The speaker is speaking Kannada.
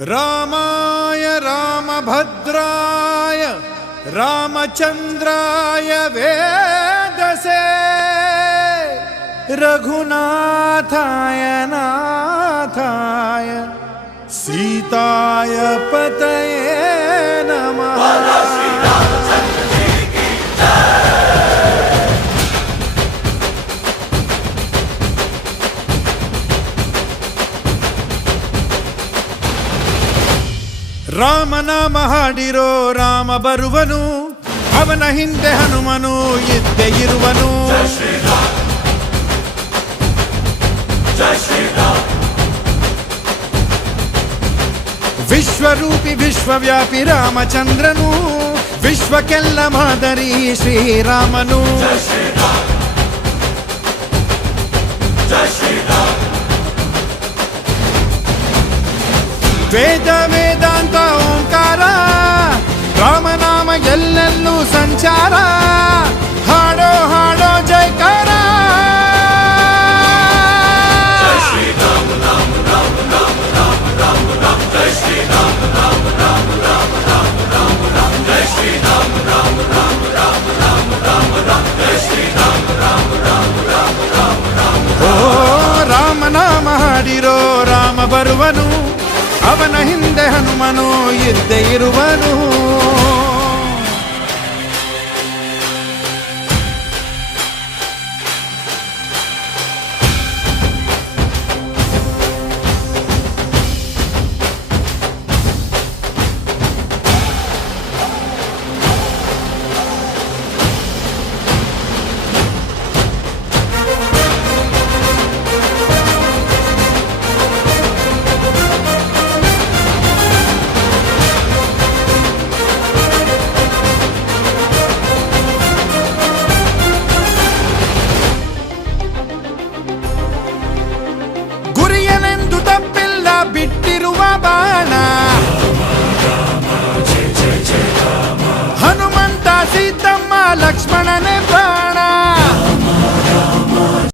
रामाय रामभद्राय रामचन्द्राय वेदसे रघुनाथाय नाथाय सीताय पतये नमः। ರಾಮನಾಮ ಹಾಡಿರೋ ರಾಮ ಬರುವನು, ಅವನ ಹಿಂದೆ ಹನುಮನು ಇದ್ದೇ ಇರುವನು. ವಿಶ್ವರೂಪಿ ವಿಶ್ವವ್ಯಾಪಿ ರಾಮಚಂದ್ರನು, ವಿಶ್ವಕ್ಕೆಲ್ಲ ಮಾದರಿ ಶ್ರೀರಾಮನು. ವೇದ ವೇದಾಂತ ಓಂಕಾರ, ರಾಮನಾಮ ಎಲ್ಲೆಲ್ಲೂ ಸಂಚಾರ. ಹಾಡೋ ಹಾಡೋ ಜೈಕಾರ. ಓ ರಾಮನಾಮ ಹಾಡಿರೋ ರಾಮ ಬರುವನು, ಅವನ ಹಿಂದೆ ಹನುಮನು ಇದ್ದೇ ಇರುವನು. ಬಿಟ್ಟಿರುವ ಬಾಣ ಹನುಮಂತ ಸೀತಮ್ಮ ಲಕ್ಷ್ಮಣನೇ